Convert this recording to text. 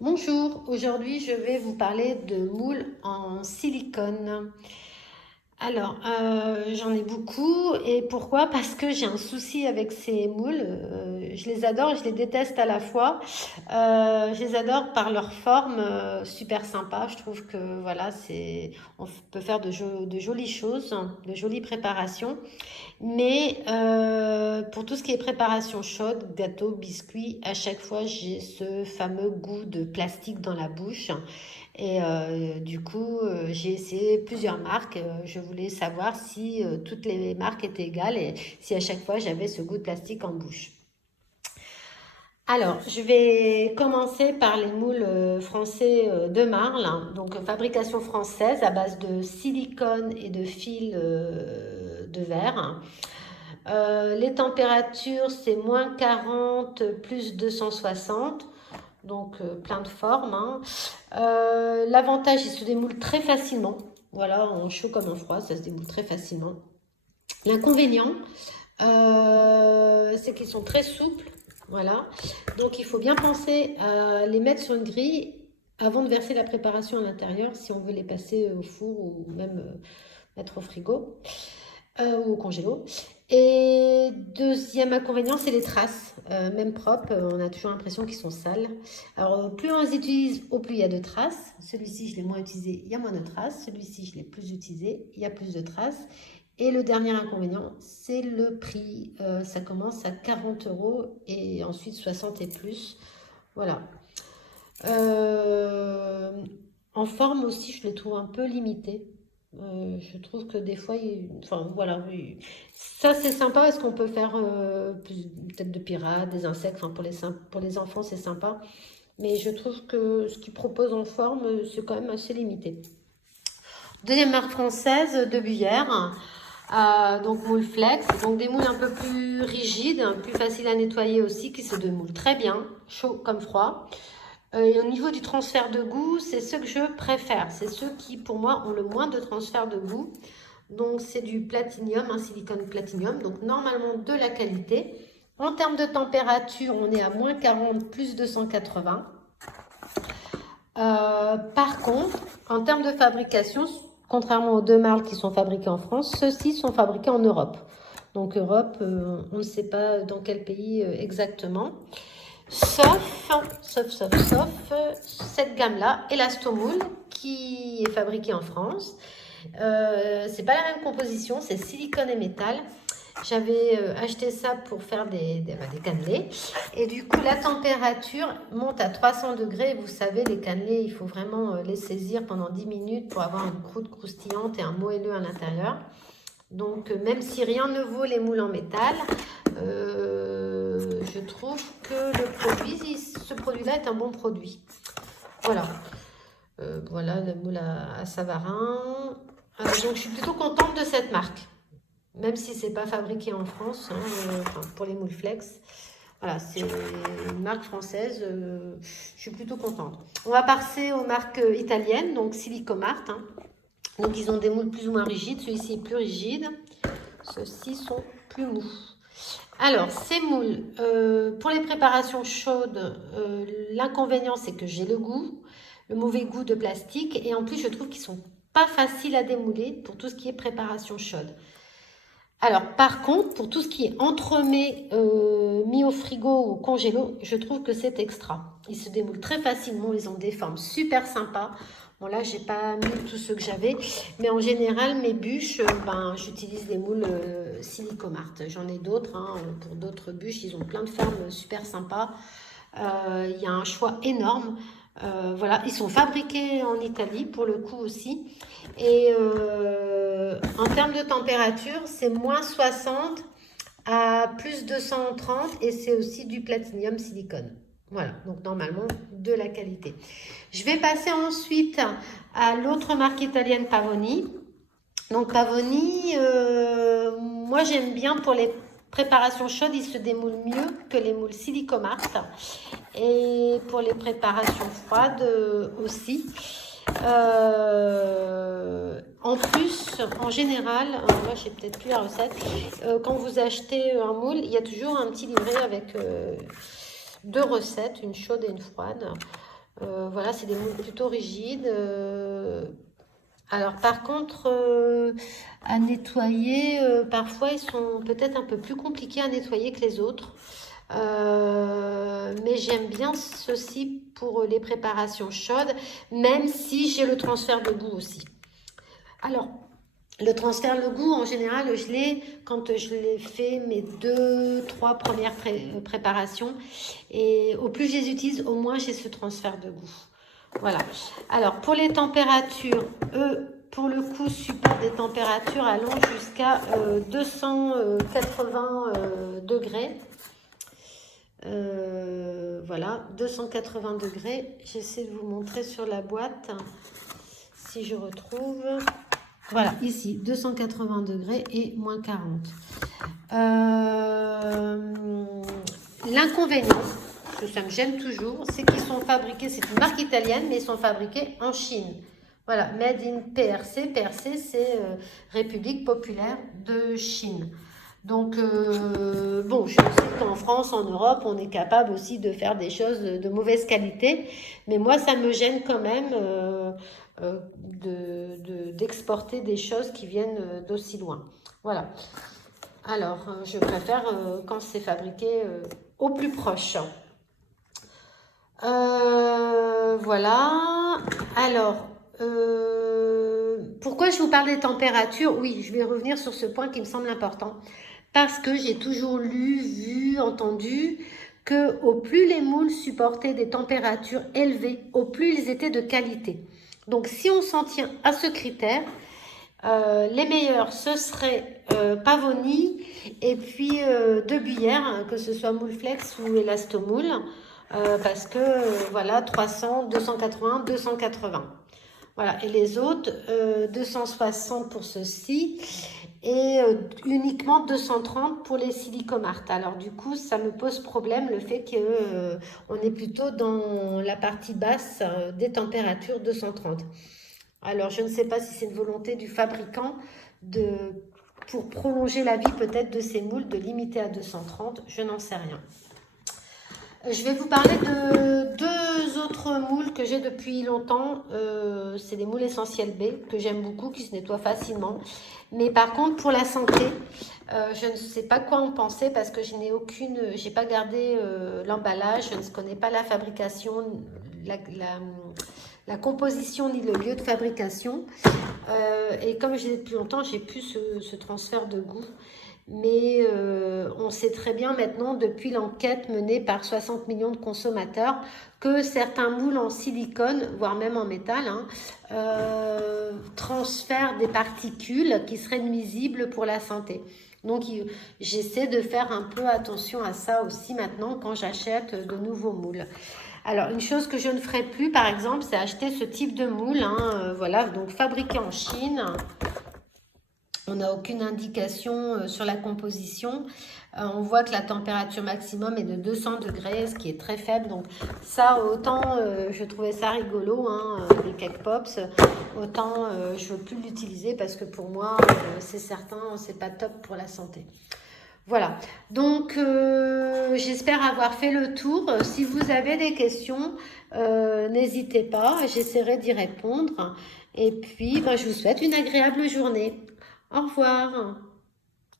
Bonjour, aujourd'hui je vais vous parler de moules en silicone. Alors, j'en ai beaucoup et pourquoi? Parce que j'ai un souci avec ces moules. Je les adore et je les déteste à la fois. Je les adore par leur forme super sympa. Je trouve que voilà, on peut faire de jolies choses, de jolies préparations. Mais pour tout ce qui est préparation chaude, gâteau, biscuit, à chaque fois j'ai ce fameux goût de plastique dans la bouche. Et du coup, j'ai essayé plusieurs marques. Je voulais savoir si toutes les marques étaient égales et si à chaque fois j'avais ce goût de plastique en bouche. Alors, je vais commencer par les moules français de Marle, hein. Donc fabrication française à base de silicone et de fil de verre. Les températures, c'est -40, plus 260, donc plein de formes, hein. L'avantage, il se démoule très facilement. Voilà, en chaud comme en froid, ça se démoule très facilement. L'inconvénient, c'est qu'ils sont très souples. Voilà, donc il faut bien penser à les mettre sur une grille avant de verser la préparation à l'intérieur si on veut les passer au four ou même mettre au frigo ou au congélo. Et deuxième inconvénient, c'est les traces. Même propres, on a toujours l'impression qu'ils sont sales. Alors, plus on les utilise, au plus il y a de traces. Celui-ci, je l'ai moins utilisé, il y a moins de traces. Celui-ci, je l'ai plus utilisé, il y a plus de traces. Et le dernier inconvénient, c'est le prix. Ça commence à 40 euros et ensuite 60 et plus. Voilà. Euh, En forme aussi, je les trouve un peu limités. Je trouve que des fois, enfin voilà, ça c'est sympa parce qu'on peut faire peut-être de pirates, des insectes, enfin pour les enfants c'est sympa, mais je trouve que ce qu'ils proposent en forme c'est quand même assez limité. Deuxième marque française de Buyer, donc moule flex, donc des moules un peu plus rigides, plus faciles à nettoyer aussi, qui se démoulent très bien, chaud comme froid. Et au niveau du transfert de goût, c'est ceux que je préfère. C'est ceux qui, pour moi, ont le moins de transfert de goût. Donc, c'est du platinium, un silicone platinium. Donc, normalement, de la qualité. En termes de température, on est à -40, plus 280. Par contre, en termes de fabrication, contrairement aux deux marques qui sont fabriquées en France, ceux-ci sont fabriqués en Europe. Donc, Europe, on ne sait pas dans quel pays exactement. Sauf cette gamme-là, Elastomoule, qui est fabriquée en France. C'est pas la même composition, c'est silicone et métal. J'avais acheté ça pour faire des cannelés. Et du coup, la température monte à 300 degrés. Vous savez, les cannelés, il faut vraiment les saisir pendant 10 minutes pour avoir une croûte croustillante et un moelleux à l'intérieur. Donc, même si rien ne vaut les moules en métal, je trouve que ce produit-là est un bon produit. Voilà. Voilà le moule à Savarin. Donc, je suis plutôt contente de cette marque. Même si c'est pas fabriqué en France, hein, enfin, pour les moules flex. Voilà, c'est une marque française. Je suis plutôt contente. On va passer aux marques italiennes, donc Silicomart, hein. Donc, ils ont des moules plus ou moins rigides. Celui-ci est plus rigide. Ceux-ci sont plus mous. Alors, ces moules, pour les préparations chaudes, l'inconvénient, c'est que j'ai le mauvais goût de plastique, et en plus, je trouve qu'ils sont pas faciles à démouler pour tout ce qui est préparation chaude. Alors, par contre, pour tout ce qui est entremets mis au frigo ou au congélo, je trouve que c'est extra. Ils se démoulent très facilement, ils ont des formes super sympas. Bon, là, j'ai pas mis tous ceux que j'avais, mais en général, mes bûches, j'utilise des moules Silicomart. J'en ai d'autres, hein, pour d'autres bûches, ils ont plein de formes super sympas. Il y a un choix énorme. Voilà, ils sont fabriqués en Italie pour le coup aussi. Et en termes de température, c'est -60 à plus 230 et c'est aussi du platinium silicone. Voilà, donc normalement de la qualité. Je vais passer ensuite à l'autre marque italienne Pavoni. Donc Pavoni, moi j'aime bien pour les préparations chaudes, ils se démoulent mieux que les moules Silicomart. Et pour les préparations froides aussi. En plus, en général, là j'ai peut-être plus la recette, quand vous achetez un moule, il y a toujours un petit livret avec deux recettes, une chaude et une froide. Voilà, c'est des moules plutôt rigides. Alors par contre, à nettoyer, parfois ils sont peut-être un peu plus compliqués à nettoyer que les autres. Mais j'aime bien ceci pour les préparations chaudes, même si j'ai le transfert de goût aussi. Alors, le transfert de goût, en général, je l'ai quand je l'ai fait mes 2, 3 premières préparations. Et au plus je les utilise, au moins j'ai ce transfert de goût. Voilà. Alors, pour les températures, eux, pour le coup, supportent des températures allant jusqu'à 280 degrés. Voilà, 280 degrés. J'essaie de vous montrer sur la boîte si je retrouve. Voilà, ici, 280 degrés et moins 40. L'inconvénient, que ça me gêne toujours, c'est qu'ils sont fabriqués, c'est une marque italienne, mais ils sont fabriqués en Chine. Voilà, Made in PRC. PRC, c'est République populaire de Chine. Donc, bon, je sais qu'en France, en Europe, on est capable aussi de faire des choses de mauvaise qualité. Mais moi, ça me gêne quand même d'exporter des choses qui viennent d'aussi loin. Voilà. Alors, je préfère quand c'est fabriqué au plus proche. Voilà. Alors, pourquoi je vous parle des températures? Oui, je vais revenir sur ce point qui me semble important. Parce que j'ai toujours lu, vu, entendu que au plus les moules supportaient des températures élevées, au plus ils étaient de qualité. Donc, si on s'en tient à ce critère, les meilleurs, ce serait Pavoni et puis De Buyer, hein, que ce soit Mouleflex ou Elastomoule, parce que voilà, 300, 280, 280. Voilà, et les autres, 260 pour ceux-ci et uniquement 230 pour les Silicomart. Alors du coup, ça me pose problème le fait qu'on est plutôt dans la partie basse des températures 230. Alors, je ne sais pas si c'est une volonté du fabricant pour prolonger la vie peut-être de ces moules, de limiter à 230, je n'en sais rien. Je vais vous parler de 2 autres moules que j'ai depuis longtemps. C'est des moules essentiels B que j'aime beaucoup, qui se nettoient facilement. Mais par contre, pour la santé, je ne sais pas quoi en penser parce que j'ai pas gardé l'emballage, je ne connais pas la fabrication, la composition ni le lieu de fabrication. Et comme je l'ai depuis longtemps, j'ai plus ce transfert de goût. Mais on sait très bien maintenant, depuis l'enquête menée par 60 millions de consommateurs, que certains moules en silicone, voire même en métal, transfèrent des particules qui seraient nuisibles pour la santé. Donc j'essaie de faire un peu attention à ça aussi maintenant quand j'achète de nouveaux moules. Alors, une chose que je ne ferai plus, par exemple, c'est acheter ce type de moule. Voilà, donc fabriqué en Chine. On n'a aucune indication sur la composition. On voit que la température maximum est de 200 degrés, ce qui est très faible. Donc ça, autant je trouvais ça rigolo, les cake pops, autant je ne veux plus l'utiliser parce que pour moi, c'est certain, c'est pas top pour la santé. Voilà, donc j'espère avoir fait le tour. Si vous avez des questions, n'hésitez pas, j'essaierai d'y répondre. Et puis, je vous souhaite une agréable journée. Au revoir.